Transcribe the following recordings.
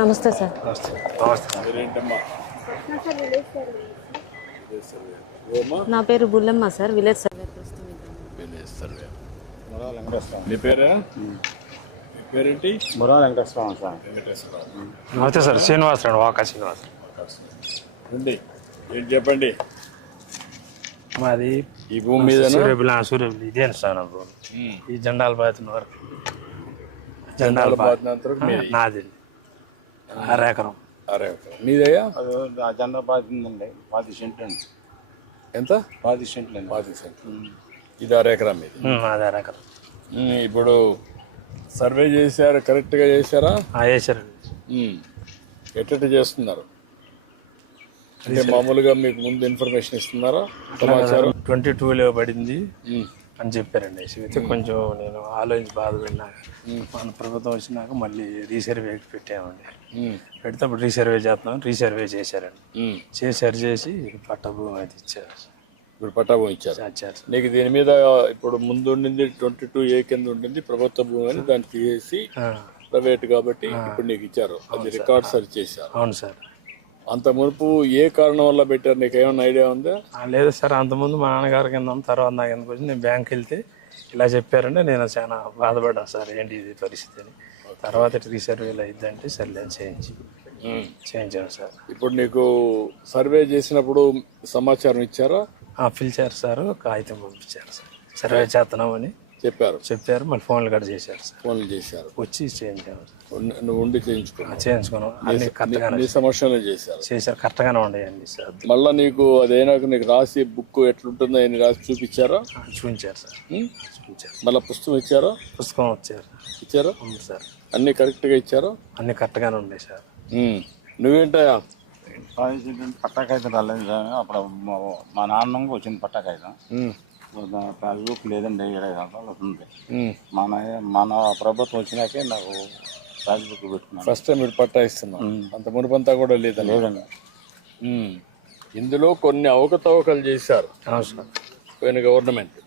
నమస్తే సార్. నా పేరు బుల్లమ్మ సార్, విలేజ్ సర్వే. నీ పేరా? నీ పేరేంటి? మురా వెంకటేశ్వరం సార్. నమస్తే సార్, శ్రీనివాసరావు, వాకా శ్రీనివాస్. ఉంది ఏంటి చెప్పండి. మాది ఈ భూమి మీద సూర్యబిల్ ఇదే సార్ నా భూమి. ఈ జెండాల బాధిన వరకు జెండాల నాది 6 ఎకరం. నీదయ్యా? ఆ జెండా బాధిందండి, 10 సెంట్లు అండి. ఎంత? 10 సెంట్లు అండి. 10 సెంట్లు. ఇది 6 ఎకరం మీద. అది 6 ఎకరం. ఇప్పుడు సర్వే చేశారు, కరెక్ట్గా చేశారా? చేశారండి. ఎట్ట చేస్తున్నారు అంటే మామూలుగా మీకు ముందు ఇన్ఫర్మేషన్ ఇస్తున్నారా? సమాచారం 22లో పడింది అని చెప్పారండి. అయితే కొంచెం నేను ఆలోచించి బాధపడినాక మన ప్రభుత్వం వచ్చినాక మళ్ళీ రీసర్వే పెట్టామండి. పెడితే అప్పుడు రీసర్వే చేస్తున్నాం. రీసర్వే చేశారండి. చేసి పట్టా భూమి అయితే ఇచ్చారు. ఇప్పుడు పట్టా భూమి ఇచ్చారు. నీకు దీని మీద ఇప్పుడు ముందు ఉండింది 22A కింద ఉండింది ప్రభుత్వ భూమి అని, దాన్ని తీసేసి ప్రైవేట్ కాబట్టి ఇప్పుడు నీకు ఇచ్చారు. అది రికార్డ్ సర్చ్ చేశారు. అవును సార్. అంత మునుపు ఏ కారణం వల్ల పెట్టారు, నీకు ఏమైనా ఐడియా ఉందా? లేదు సార్, అంతకుముందు మా నాన్నగారి కింద, తర్వాత నా కిందకు వచ్చి నేను బ్యాంక్కి వెళ్తే ఇలా చెప్పారంటే నేను చాలా బాధపడ్డాను సార్, ఏంటి ఇది పరిస్థితి అని. తర్వాత రీసర్వేలో అయిద్దంటే సర్లే చేయించాను సార్. ఇప్పుడు నీకు సర్వే చేసినప్పుడు సమాచారం ఇచ్చారా? పిలిచారు సార్, కాగితం పంపించారు సార్, సర్వే చేస్తున్నామని చెప్పారు. మళ్ళీ ఫోన్లు కూడా చేశారు సార్. ఫోన్లు చేశారు, వచ్చి చేయించాను. నువ్వు ఉండి చేయించుకున్నావు? అన్ని కరెక్ట్గానే సమస్యలు చేశారు, కరెక్ట్గానే ఉండేయండి సార్. మళ్ళీ నీకు అదైనాక నీకు రాసి బుక్ ఎట్లుంటుందో అని రాసి చూపించారా? చూపించారు సార్. చూపించారు. మళ్ళీ పుస్తకం ఇచ్చారా? పుస్తకం ఇచ్చారా సార్? అన్ని కరెక్ట్గా ఇచ్చారా? అన్ని కరెక్ట్గానే ఉన్నాయి సార్. నువ్వేంటయా? పట్టాకాయితం రాలేదు సార్. అప్పుడు మా నాన్న వచ్చింది పట్టాకాయితం. పాస్బుక్ లేదండి, 20 సంవత్సరాలు వస్తుంది. మన ప్రభుత్వం వచ్చినాకే నాకు పాస్బుక్ పెట్టుకున్నాను. ఫస్ట్ టైం మీరు పట్టా ఇస్తున్నాం, అంత మునుపంతా కూడా లేదండి. ఇందులో కొన్ని అవకతవకలు చేశారు పోయిన గవర్నమెంట్.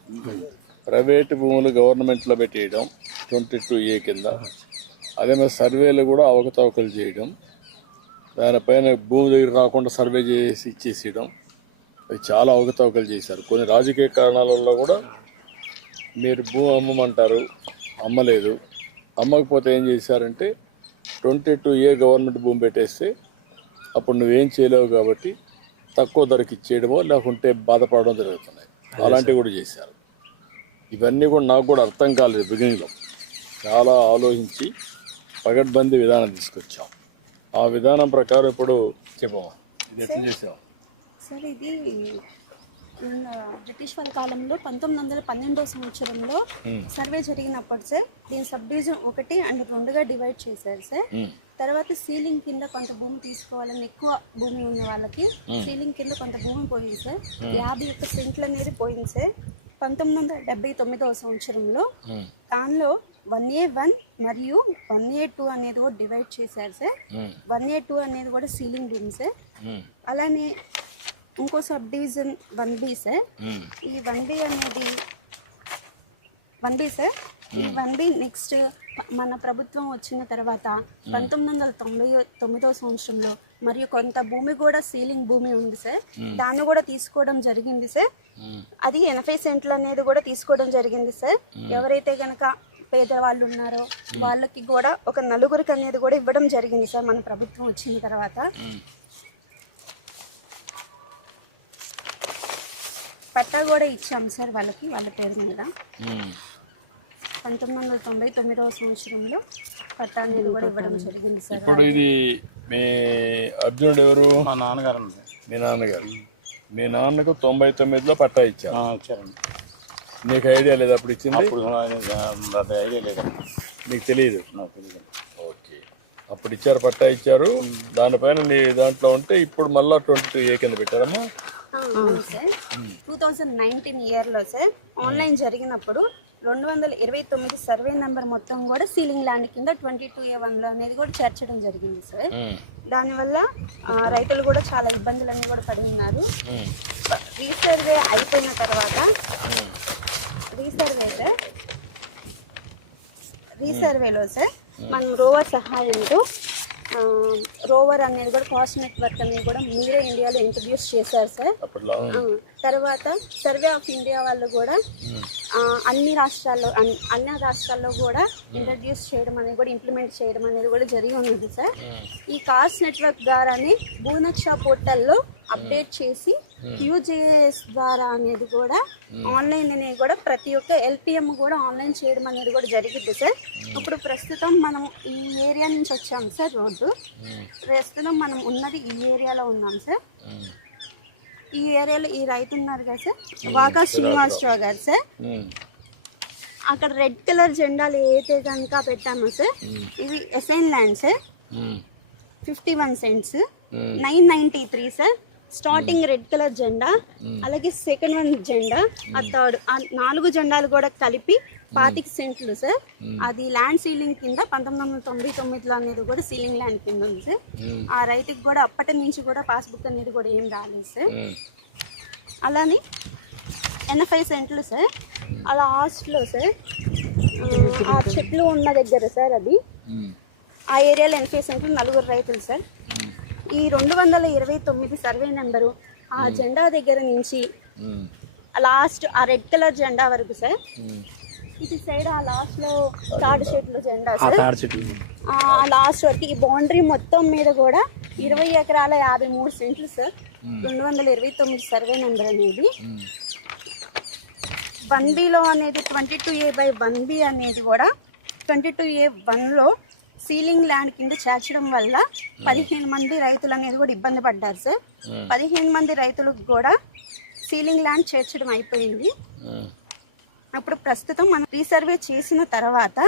ప్రైవేటు భూములు గవర్నమెంట్లో పెట్టేయడం 22A కింద, అదే మరి సర్వేలు కూడా అవకతవకలు చేయడం, దానిపైన భూమి దగ్గర రాకుండా సర్వే చేసి ఇచ్చేసేయడం, అవి చాలా అవకతవకలు చేశారు. కొన్ని రాజకీయ కారణాల వల్ల కూడా మీరు భూమి అమ్మమంటారు, అమ్మలేదు. అమ్మకపోతే ఏం చేశారంటే 22A గవర్నమెంట్ భూమి పెట్టేస్తే అప్పుడు నువ్వేం చేయలేవు కాబట్టి తక్కువ ధరకి ఇచ్చేయడమో లేకుంటే బాధపడడం జరుగుతున్నాయి. అలాంటివి కూడా చేశారు. ఇవన్నీ కూడా నాకు కూడా అర్థం కాలేదు బిగినింగ్లో. చాలా ఆలోచించి పగడ్బందీ విధానం తీసుకొచ్చాం. ఆ విధానం ప్రకారం ఇప్పుడు చెప్పమా, ఇది ఎట్లా చేసాం సార్? ఇది బ్రిటిష్ వాళ్ళ కాలంలో 1912వ సంవత్సరంలో సర్వే జరిగినప్పుడు సార్ దీని సబ్ డివిజన్ 1 అండ్ 2గా డివైడ్ చేశారు సార్. తర్వాత సీలింగ్ కింద కొంత భూమి తీసుకోవాలని, ఎక్కువ భూమి ఉన్న వాళ్ళకి సీలింగ్ కింద కొంత భూమి పోయింది సార్. 51 సెంట్లు అనేది పోయింది సార్ 1979వ సంవత్సరంలో. దానిలో 1A1 మరియు 1A2 అనేది కూడా డివైడ్ చేశారు సార్. 1A2 అనేది కూడా సీలింగ్ భూమి సార్. అలానే ఇంకో సబ్ డివిజన్ 1B సార్. ఈ 1B అనేది 1B సార్. ఈ 1B నెక్స్ట్ మన ప్రభుత్వం వచ్చిన తర్వాత 1999వ సంవత్సరంలో మరియు కొంత భూమి కూడా సీలింగ్ భూమి ఉంది సార్. దాన్ని కూడా తీసుకోవడం జరిగింది సార్. అది 80 సెంట్లు అనేది కూడా తీసుకోవడం జరిగింది సార్. ఎవరైతే గనక పేదవాళ్ళు ఉన్నారో వాళ్ళకి కూడా ఒక 4గురికి అనేది కూడా ఇవ్వడం జరిగింది సార్ మన ప్రభుత్వం వచ్చిన తర్వాత. పట్టా కూడా ఇచ్చాం సార్ వాళ్ళకి, వాళ్ళ పేరు మీద. 1999వ సంవత్సరంలో పట్టా అనేది కూడా ఇవ్వడం జరిగింది సార్. ఇప్పుడు ఇది మీ అర్జునుడు ఎవరు? మా నాన్నగారు. మీ నాన్నగారు. మీ నాన్నకు 99లో పట్టా ఇచ్చారండి. నీకు ఐడియా లేదు అప్పుడు ఇచ్చింది? ఐడియా లేదండి, నీకు తెలియదు? నాకు తెలియదు. ఓకే, అప్పుడు ఇచ్చారు, పట్టా ఇచ్చారు. దానిపైన నీ దాంట్లో ఉంటే ఇప్పుడు మళ్ళీ 22A కింద పెట్టారమ్మా? సార్ 2019 ఇయర్లో సార్ ఆన్లైన్ జరిగినప్పుడు 229 సర్వే నెంబర్ మొత్తం కూడా సీలింగ్ ల్యాండ్ కింద 22A1లో అనేది కూడా చేర్చడం జరిగింది సార్. దానివల్ల రైతులు కూడా చాలా ఇబ్బందులన్నీ కూడా పడి ఉన్నారు. రీసర్వే అయిపోయిన తర్వాత రీసర్వేలో సార్ మనం రోవర్ సహాయంతో రోవర్ అనేది కూడా కాస్ట్ నెట్వర్క్ అనేది కూడా మీరే ఇండియాలో ఇంట్రడ్యూస్ చేశారు సార్. అప్పట్లో తర్వాత సర్వే ఆఫ్ ఇండియా వాళ్ళు కూడా అన్ని రాష్ట్రాల్లో కూడా ఇంట్రడ్యూస్ చేయడం అనేది కూడా ఇంప్లిమెంట్ చేయడం అనేది కూడా జరిగి ఉన్నది సార్. ఈ కాస్ట్ నెట్వర్క్ ద్వారానే భూనక్ష పోర్టల్లో అప్డేట్ చేసి QGIS ద్వారా అనేది కూడా ఆన్లైన్ అనేది కూడా ప్రతి ఒక్క LPM కూడా ఆన్లైన్ చేయడం అనేది కూడా జరిగింది సార్. ఇప్పుడు ప్రస్తుతం మనం ఈ ఏరియా నుంచి వచ్చాం సార్. రోడ్డు ప్రస్తుతం మనం ఉన్నది ఈ ఏరియాలో ఉన్నాం సార్. ఈ ఏరియాలో ఈ రైతు ఉన్నారు కదా సార్, వాకా శ్రీనివాసరావు గారు సార్. అక్కడ రెడ్ కలర్ జెండాలు ఏదైతే కనుక పెట్టామో సార్, ఇవి assign land sir. 51 cents 993 sir. Starting red colour జెండా, అలాగే సెకండ్ వన్ జెండా, ఆ థర్డ్, ఆ 4 జెండాలు కూడా కలిపి 25 సెంట్లు సార్. అది ల్యాండ్ సీలింగ్ కింద 1999లో అనేది కూడా సీలింగ్ ల్యాండ్ కింద ఉంది సార్. ఆ రైతుకి కూడా అప్పటి నుంచి కూడా పాస్బుక్ అనేది కూడా ఏం రాలేదు సార్. అలానే 85 సెంట్లు సార్. అలా హాస్ట్లో సార్ ఆ చెట్లు ఉన్న దగ్గర సార్, అది ఆ ఏరియాలో 80 సెంట్లు 4 రైతులు సార్. ఈ 229 సర్వే నెంబరు ఆ జెండా దగ్గర నుంచి లాస్ట్ ఆ రెడ్ కలర్ జెండా వరకు సార్. ఇటు సైడ్ ఆ లాస్ట్ లో తాడి చెట్లు జెండా సార్. ఆ లాస్ట్ వరకు ఈ బౌండరీ మొత్తం మీద కూడా 20 ఎకరాల 53 సెంట్లు సార్. 229 సర్వే నెంబర్ అనేది 1Bలో అనేది 22A/1B అనేది కూడా 22A1లో సీలింగ్ ల్యాండ్ కింద చేర్చడం వల్ల 15 మంది రైతులు అనేది కూడా ఇబ్బంది పడ్డారు సార్. 15 మంది రైతులకు కూడా సీలింగ్ ల్యాండ్ చేర్చడం అయిపోయింది. అప్పుడు ప్రస్తుతం మనం రీసర్వే చేసిన తర్వాత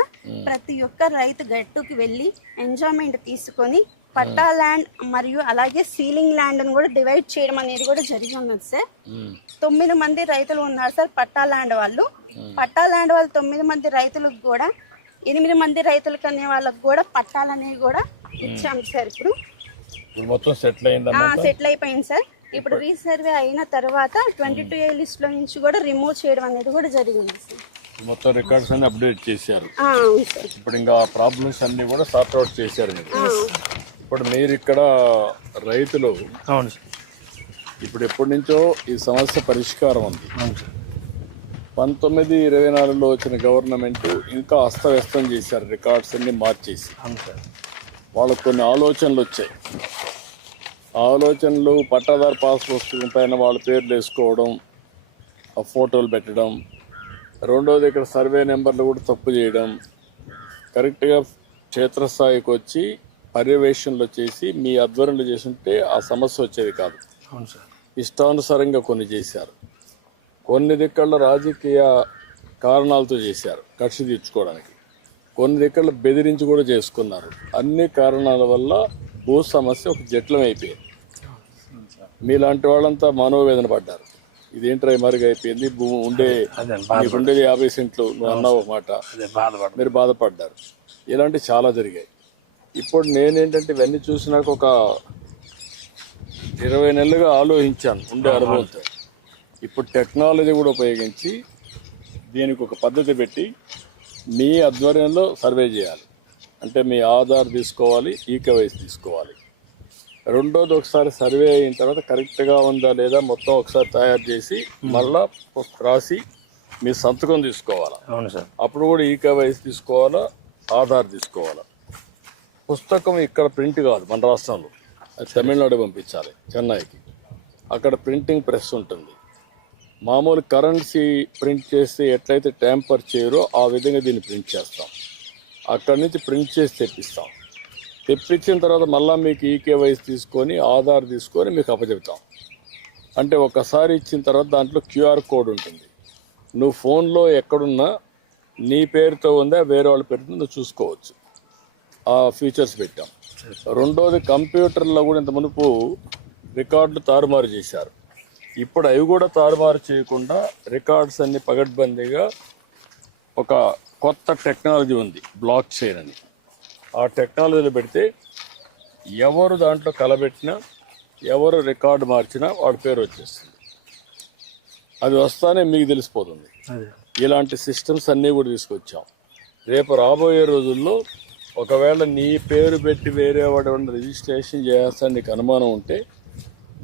ప్రతి ఒక్క రైతు గట్టుకి వెళ్ళి ఎంజాయ్మెంట్ తీసుకొని పట్టా ల్యాండ్ మరియు అలాగే సీలింగ్ ల్యాండ్ అని కూడా డివైడ్ చేయడం అనేది కూడా జరిగి ఉన్నది సార్. 9 మంది రైతులు ఉన్నారు సార్ పట్టా ల్యాండ్ వాళ్ళు. పట్టా ల్యాండ్ వాళ్ళు 9 మంది రైతులకు కూడా 8 మంది రైతులకు అనే వాళ్ళకు కూడా పట్టాలు అనేవి కూడా ఇచ్చాం సార్. ఇప్పుడు మొత్తం సెటిల్ అయిపోయింది సార్. ఇప్పుడు రీసర్వే అయిన తర్వాత 22A లిస్ట్ లో నుంచి కూడా రిమూవ్ చేయడం అనేది కూడా జరిగింది సార్. మొత్తం రికార్డ్స్ అన్ని అప్డేట్ చేశారు. అవును సార్. ఇప్పుడు ఇంకా ప్రాబ్లమ్స్ అన్ని కూడా సార్ట్ అవుట్ చేశారు మీరు. ఇప్పుడు మీరు ఇక్కడ రైతులు అవును సార్. ఇప్పుడు ఎప్పటి నుంచో ఈ సమస్య పరిష్కారం ఉంది. 1924లో వచ్చిన గవర్నమెంట్ ఇంకా అస్తవ్యస్తం చేశారు, రికార్డ్స్ అన్ని మార్చేసి. వాళ్ళకు కొన్ని ఆలోచనలు వచ్చాయి. ఆలోచనలు పట్టాదారు పాస్ పుస్తకం పైన వాళ్ళ పేర్లు వేసుకోవడం, ఆ ఫోటోలు పెట్టడం, రెండోది ఇక్కడ సర్వే నెంబర్లు కూడా తప్పు చేయడం, కరెక్ట్గా క్షేత్రస్థాయికి వచ్చి పర్యవేక్షణలు చేసి మీ ఆధ్వర్యంలో చేస్తుంటే ఆ సమస్య వచ్చేది కాదు. ఇష్టానుసారంగా కొన్ని చేశారు. కొన్ని దిక్కల్లో రాజకీయ కారణాలతో చేశారు, కక్ష తీర్చుకోవడానికి. కొన్ని దిక్కల్లో బెదిరించి కూడా చేసుకున్నారు. అన్ని కారణాల వల్ల భూ సమస్య ఒక జట్లం అయిపోయింది. మీలాంటి వాళ్ళంతా మనోవేదన పడ్డారు. ఇదేంట్రా మరుగు అయిపోయింది, భూమి ఉండేది 50 సెంట్లు, నువ్వు అన్నావు ఒక మాట, మీరు బాధపడ్డారు. ఇలాంటివి చాలా జరిగాయి. ఇప్పుడు నేనేంటంటే ఇవన్నీ చూసినాక ఒక 20 నెలలుగా ఆలోచించాను ఉండే అనుభవంతో. ఇప్పుడు టెక్నాలజీ కూడా ఉపయోగించి దీనికి ఒక పద్ధతి పెట్టి మీ ఆధ్వర్యంలో సర్వే చేయాలి. అంటే మీ ఆధార్ తీసుకోవాలి, ఈకేవైసీ తీసుకోవాలి. రెండోది ఒకసారి సర్వే అయిన తర్వాత కరెక్ట్గా ఉందా లేదా మొత్తం ఒకసారి తయారు చేసి మళ్ళా రాసి మీ సంతకం తీసుకోవాలా. అవును సార్. అప్పుడు కూడా ఈకేవైసీ తీసుకోవాలా, ఆధార్ తీసుకోవాలా. పుస్తకం ఇక్కడ ప్రింట్ కాదు మన రాష్ట్రంలో, అది తమిళనాడు పంపించాలి, చెన్నైకి. అక్కడ ప్రింటింగ్ ప్రెస్ ఉంటుంది. మామూలు కరెన్సీ ప్రింట్ చేస్తే ఎట్లయితే ట్యాంపర్ చేయరో ఆ విధంగా దీన్ని ప్రింట్ చేస్తాం. అక్కడి నుంచి ప్రింట్ చేసి తెప్పిస్తాం. తెప్పించిన తర్వాత మళ్ళీ మీకు ఈకేవైసీ తీసుకొని ఆధార్ తీసుకొని మీకు అప్పచెప్తాం. అంటే ఒకసారి ఇచ్చిన తర్వాత దాంట్లో QR కోడ్ ఉంటుంది. నువ్వు ఫోన్లో ఎక్కడున్నా నీ పేరుతో ఉందా వేరే వాళ్ళ పేరుతో నువ్వు చూసుకోవచ్చు. ఆ ఫీచర్స్ పెట్టాం. రెండోది కంప్యూటర్లో కూడా ఇంత మునుపు రికార్డులు తారుమారు చేశారు. ఇప్పుడు అవి కూడా తారుమారు చేయకుండా రికార్డ్స్ అన్ని పగడ్బందీగా ఒక కొత్త టెక్నాలజీ ఉంది, బ్లాక్ చైన్ అని. ఆ టెక్నాలజీలో పెడితే ఎవరు దాంట్లో కలబెట్టినా, ఎవరు రికార్డు మార్చినా వాడి పేరు వచ్చేస్తుంది. అది వస్తానే మీకు తెలిసిపోతుంది. ఇలాంటి సిస్టమ్స్ అన్నీ కూడా తీసుకొచ్చాం. రేపు రాబోయే రోజుల్లో ఒకవేళ నీ పేరు పెట్టి వేరే వాడు రిజిస్ట్రేషన్ చేస్తాను నీకు అనుమానం ఉంటే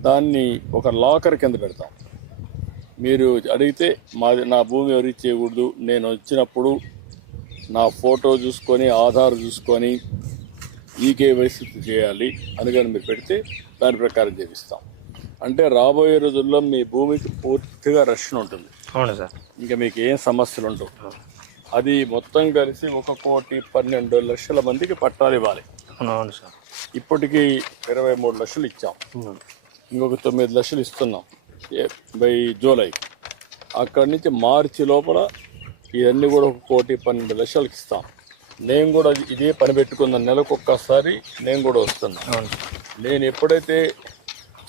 దాన్ని ఒక లాకర్ కింద పెడతాం. మీరు అడిగితే నా భూమి ఎవరికి చేయకూడదు, నేను వచ్చినప్పుడు నా ఫోటో చూసుకొని ఆధార్ చూసుకొని ఈకేవైసీ చేయాలి అని కానీ మీరు పెడితే దాని ప్రకారం చేపిస్తాం. అంటే రాబోయే రోజుల్లో మీ భూమికి పూర్తిగా రక్షణ ఉంటుంది. అవును సార్. ఇంకా మీకు ఏం సమస్యలు ఉండవు. అది మొత్తం కలిసి 1,12,00,000 మందికి పట్టాలు ఇవ్వాలి. అవును సార్. ఇప్పటికీ 23 లక్షలు ఇచ్చాం, ఇంకొక 9 లక్షలు ఇస్తున్నాం బై జూలై. అక్కడి నుంచి మార్చి లోపల ఇవన్నీ కూడా 1,12,00,000 ఇస్తాం. నేను కూడా ఇదే పని పెట్టుకున్నాను, నెలకు ఒక్కసారి నేను కూడా వస్తున్నాను. నేను ఎప్పుడైతే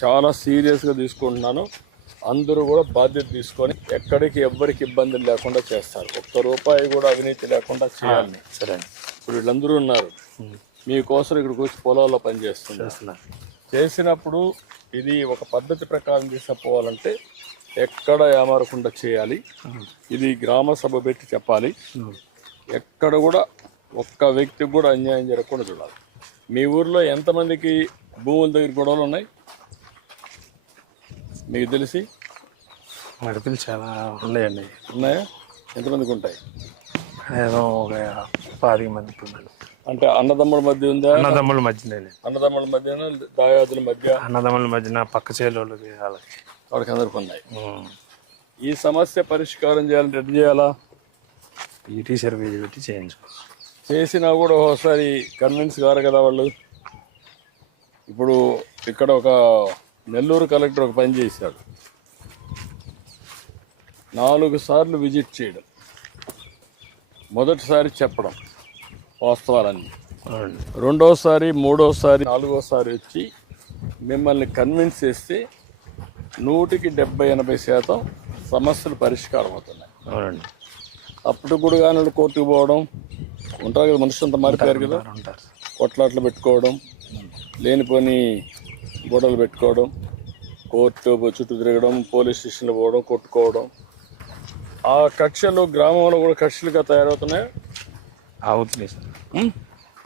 చాలా సీరియస్గా తీసుకుంటున్నానో అందరూ కూడా బాధ్యత తీసుకొని ఎక్కడికి ఎవ్వరికి ఇబ్బందులు లేకుండా చేస్తారు. ₹1 కూడా అవినీతి లేకుండా చేయాలి. సరే. ఇప్పుడు వీళ్ళందరూ ఉన్నారు మీకోసం ఇక్కడికి వచ్చి పొలాల్లో పనిచేస్తున్నారు. చేసినప్పుడు ఇది ఒక పద్ధతి ప్రకారం తీసుకుపోవాలంటే ఎక్కడ ఏమారకుండా చేయాలి. ఇది గ్రామ సభ పెట్టి చెప్పాలి. ఎక్కడ కూడా ఒక్క వ్యక్తికి కూడా అన్యాయం జరగకుండా చూడాలి. మీ ఊర్లో ఎంతమందికి భూముల దగ్గర గొడవలు ఉన్నాయి మీకు తెలిసి? మడతలు చాలా ఉన్నాయండి. ఉన్నాయా? ఎంతమందికి ఉంటాయి? ఏదో ఒక 10 మంది ఉన్నారు. అంటే అన్నదమ్ముల మధ్య ఉందా? అన్నదమ్ముల మధ్య, అన్నదమ్ముల మధ్య, దాయాదుల మధ్య, అన్నదమ్ముల మధ్యన పక్క చేలోళ్ళకి వాళ్ళకి అందరికి ఉన్నాయి. ఈ సమస్య పరిష్కారం చేయాలంటే ఎట్లా చేయాలా? ఈటీ సర్వే పెట్టి చేయించుకోవాలి. చేసినా కూడా ఒకసారి కన్విన్స్ కారు కదా వాళ్ళు. ఇప్పుడు ఇక్కడ ఒక నెల్లూరు కలెక్టర్ ఒక పని చేశాడు, 4 సార్లు విజిట్ చేయడం, మొదటిసారి చెప్పడం వాస్తవాలన్నీ, రెండోసారి, మూడోసారి, 4వసారి వచ్చి మిమ్మల్ని కన్విన్స్ చేస్తే 100-70-80% సమస్యలు పరిష్కారం అవుతున్నాయి. అవునండి. అప్పుడు కూడా కానీ కోర్టుకు పోవడం ఉంటారు కదా, మనుషులు అంతా మారిపోయారు కదా, కొట్లాట్లు పెట్టుకోవడం, లేనిపోని గొడవలు పెట్టుకోవడం, కోర్టు చుట్టూ తిరగడం, పోలీస్ స్టేషన్లో పోవడం, కొట్టుకోవడం, ఆ కక్షలు గ్రామంలో కూడా కక్షలుగా తయారవుతున్నాయి. అవుతున్నాయి సార్.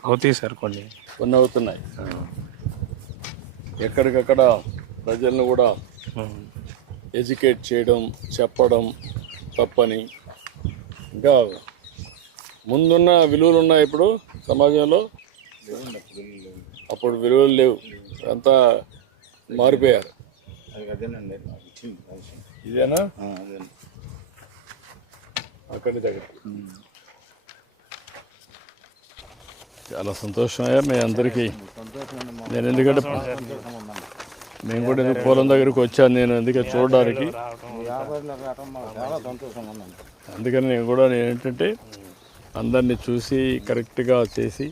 అవుతాయి సార్, కొన్ని అవుతున్నాయి. ఎక్కడికక్కడ ప్రజలను కూడా ఎడ్యుకేట్ చేయడం, చెప్పడం తప్పని. ఇంకా ముందున్న విలువలు ఉన్నాయి ఇప్పుడు సమాజంలో, అప్పుడు విలువలు లేవు, అంతా మారిపోయారు. ఇదేనా అక్కడి దగ్గర? చాలా సంతోషమయ్యా మీ అందరికీ. నేను ఎందుకంటే మేము కూడా ఎందుకు పొలం దగ్గరికి వచ్చాను, నేను ఎందుకంటే చూడడానికి. అందుకని నేను ఏంటంటే అందరినీ చూసి కరెక్ట్గా చేసి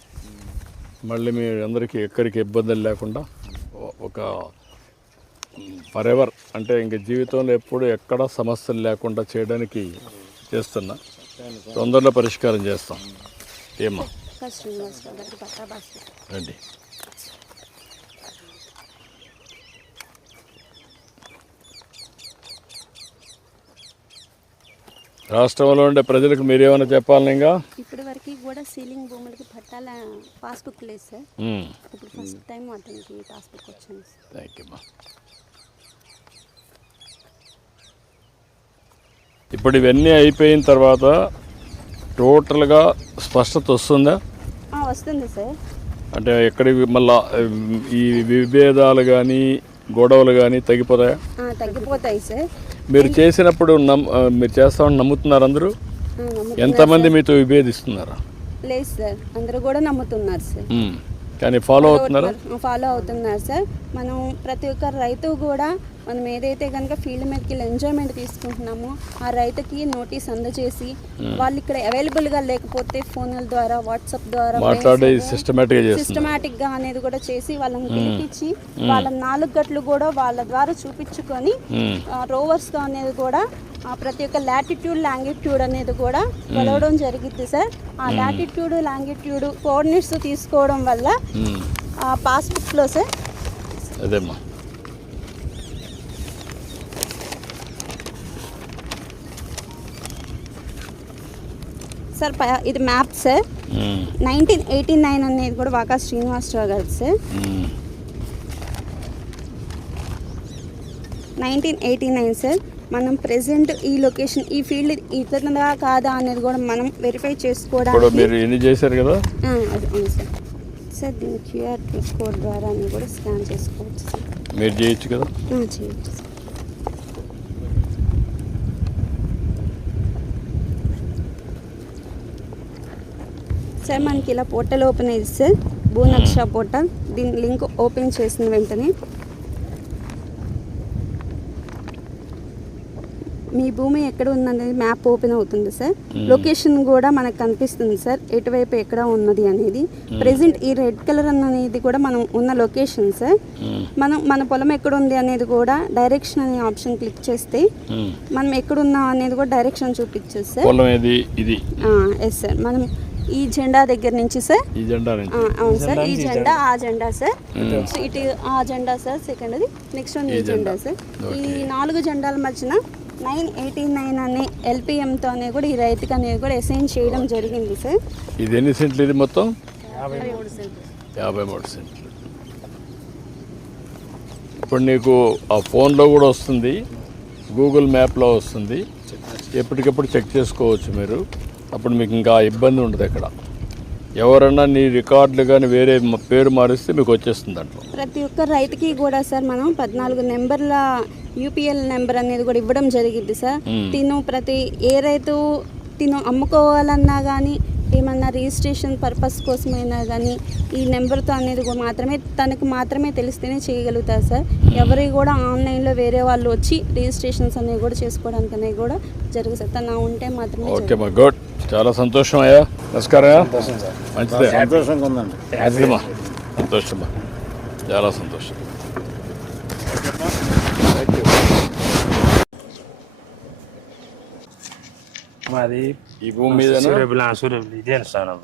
మళ్ళీ మీ అందరికీ ఎక్కడికి ఇబ్బందులు లేకుండా ఒక ఫరెవర్ అంటే ఇంక జీవితంలో ఎప్పుడు ఎక్కడ సమస్యలు లేకుండా చేయడానికి చేస్తున్నా. తొందరలో పరిష్కారం చేస్తాం. ఏమా రండి. రాష్ట్రంలో ఉండే ప్రజలకు మీరేమైనా చెప్పాలని? ఇంకా ఇప్పటి వరకు కూడా సీలింగ్ భూములకి పట్టాల పాస్బుక్ లేదు సార్. ఇప్పుడు ఫస్ట్ టైం అతనికి పాస్బుక్ వచ్చింది సార్. థ్యాంక్ యూ అమ్మా. ఇప్పుడు ఇవన్నీ అయిపోయిన తర్వాత టోటల్గా స్పష్టత వస్తుందా? వస్తుంది సార్. అంటే ఎక్కడికి మళ్ళా ఈ విభేదాలు కానీ గొడవలు కానీ తగ్గిపోతాయా? తగ్గిపోతాయి సార్. మీరు చేసినప్పుడు మీరు చేస్తామని నమ్ముతున్నారు అందరూ? ఎంతమంది మీతో విభేదిస్తున్నారా? లేదు సార్, అందరూ కూడా నమ్ముతున్నారు సార్. కానీ ఫాలో అవుతున్నారా? ఫాలో అవుతున్నారు సార్. మనం ప్రతి ఒక్క రైతు కూడా మనం ఏదైతే కనుక ఫీల్డ్ మీదకి ఎంజాయ్మెంట్ తీసుకుంటున్నామో ఆ రైతుకి నోటీస్ అందజేసి వాళ్ళు ఇక్కడ అవైలబుల్గా లేకపోతే ఫోన్ల ద్వారా, వాట్సాప్ ద్వారా మాట్లాడే సిస్టమేటిక్గా అనేది కూడా చేసి వాళ్ళని పిలిపించి వాళ్ళ 4 గట్లు కూడా వాళ్ళ ద్వారా చూపించుకొని రోవర్స్గా అనేది కూడా ప్రతి ఒక్క లాటిట్యూడ్, లాంగిట్యూడ్ అనేది కూడా కొలవడం జరిగింది సార్. ఆ లాటిట్యూడ్, లాంగిట్యూడ్ కోఆర్డినేట్స్ తీసుకోవడం వల్ల పాస్బుక్లో సార్ అదేమ్మా సార్ ఇది మ్యాప్ సార్ 1989 అనేది కూడా వాకా శ్రీనివాసరావు గారు సార్ 1989 సార్. మనం ప్రెసెంట్ ఈ లొకేషన్ ఈ ఫీల్డ్ ఇతరుదా కాదా అనేది కూడా మనం వెరిఫై ఇప్పుడు చేసుకోవడానికి మీరు ఎన్ని చేశారు కదా అది అవును సార్. సార్ దీని క్యూఆర్ కోడ్ ద్వారా అన్ని కూడా స్కాన్ చేసుకోవచ్చు సార్. మీరు చేయొచ్చు కదా. చేయొచ్చు సార్. సార్ మనకి ఇలా పోర్టల్ ఓపెన్ అయ్యింది సార్, భూనక్ష పోర్టల్. దీని లింక్ ఓపెన్ చేసిన వెంటనే మీ భూమి ఎక్కడ ఉందనేది మ్యాప్ ఓపెన్ అవుతుంది సార్. లొకేషన్ కూడా మనకు కనిపిస్తుంది సార్, ఎటువైపు ఎక్కడ ఉన్నది అనేది. ప్రెసెంట్ ఈ రెడ్ కలర్ అనేది కూడా మనం ఉన్న లొకేషన్ సార్. మనం మన పొలం ఎక్కడ ఉంది అనేది కూడా డైరెక్షన్ అనే ఆప్షన్ క్లిక్ చేస్తే మనం ఎక్కడ ఉన్నాం అనేది కూడా డైరెక్షన్ చూపించచ్చు సార్. పొలం ఏది ఇది? Yes sir. మనం ఈ జెండా దగ్గర నుంచి సార్, ఈ జెండా అవును సార్, ఈ జెండా ఆ జెండా సార్, ఇటు ఆ జెండా సార్, సెకండ్ అది, నెక్స్ట్ వన్ ఈ జెండా సార్. ఈ 4 జెండాల మధ్యన 989 అనే LPMతో అనేది కూడా ఈ రైతుకి అనేది కూడా అసైన్ చేయడం జరిగింది సార్. ఇది ఎన్ని సెంట్లు? ఇది మొత్తం 53 సెంట్లు. 53 సెంట్లు. ఇప్పుడు నీకు ఆ ఫోన్లో కూడా వస్తుంది, గూగుల్ మ్యాప్లో వస్తుంది, ఎప్పటికప్పుడు చెక్ చేసుకోవచ్చు మీరు. అప్పుడు మీకు ఇంకా ఇబ్బంది ఉండదు. ఎక్కడ ఎవరన్నా నీ రికార్డులు కానీ వేరే పేరు మారిస్తే మీకు వచ్చేస్తుంది అంట. ప్రతి ఒక్క రైతుకి కూడా సార్ మనం 14 నెంబర్ల UPL నెంబర్ అనేది కూడా ఇవ్వడం జరిగింది సార్. ఏ రైతు అమ్ముకోవాలన్నా కానీ ఏమన్నా రిజిస్ట్రేషన్ పర్పస్ కోసమైనా కానీ ఈ నెంబర్తో అనేది కూడా తనకు మాత్రమే తెలిస్తేనే చేయగలుగుతారు సార్. ఎవరి కూడా ఆన్లైన్లో వేరే వాళ్ళు వచ్చి రిజిస్ట్రేషన్స్ అనేవి కూడా చేసుకోవడానికి అనేది కూడా జరుగుతుంది సార్. తను ఉంటే మాత్రమే. ఓకే మా గుడ్, చాలా సంతోషం అయ్యా. నమస్కారం. మంచిదే, సంతోషంగా ఉందండి. సంతోషమా, చాలా సంతోషం. మాది ఈ భూమి మీద సూర్యబిల్ ఇదే స్థానం.